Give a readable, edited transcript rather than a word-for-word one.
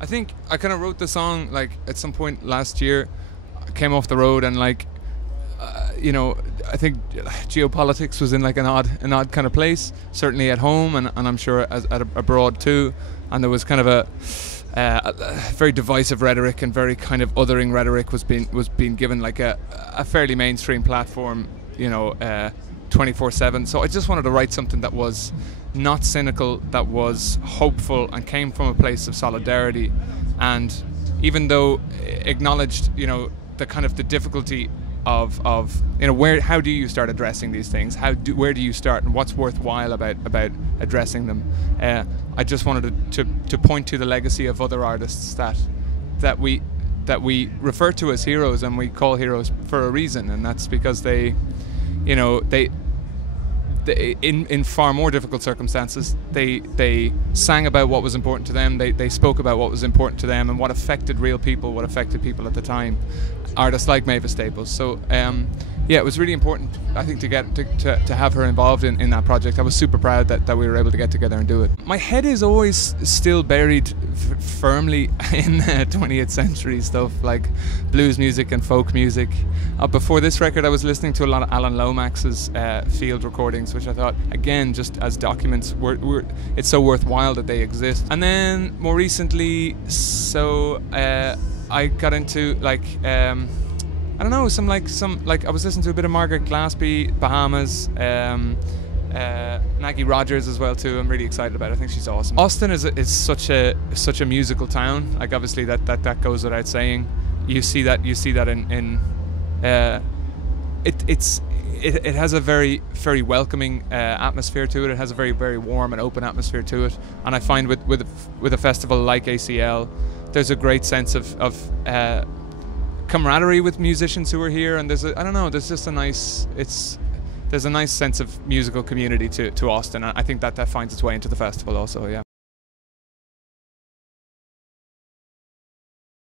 I think I kind of wrote the song like at some point last year. I came off the road and like, you know, I think geopolitics was in like an odd kind of place. Certainly at home, and I'm sure abroad too. And there was kind of a very divisive rhetoric and very kind of othering rhetoric was being given like a fairly mainstream platform, you know, 24/7. So I just wanted to write something that was not cynical, that was hopeful and came from a place of solidarity, and even though acknowledged, you know, the kind of the difficulty of you know, how do you start addressing these things, where do you start, and what's worthwhile about addressing them. I just wanted to point to the legacy of other artists that we refer to as heroes, and we call heroes for a reason, and that's because they, you know, they in far more difficult circumstances, they sang about what was important to them. They spoke about what was important to them and what affected real people, what affected people at the time. Artists like Mavis Staples. So yeah, it was really important, I think, to have her involved in that project. I was super proud that we were able to get together and do it. My head is always still buried firmly in 20th century stuff like blues music and folk music. Before this record, I was listening to a lot of Alan Lomax's field recordings, which I thought, again, just as documents, it's so worthwhile that they exist. And then more recently, so I got into like I don't know, some I was listening to a bit of Margaret Glaspie, Bahamas, Maggie Rogers as well too. I'm really excited about it. I think she's awesome. Austin is such a musical town. Like, obviously that goes without saying. You see that in it has a very, very welcoming atmosphere to it. It has a very, very warm and open atmosphere to it. And I find with a festival like ACL, there's a great sense of camaraderie with musicians who are here, and there's just a nice sense of musical community to Austin. I think that finds its way into the festival also, yeah.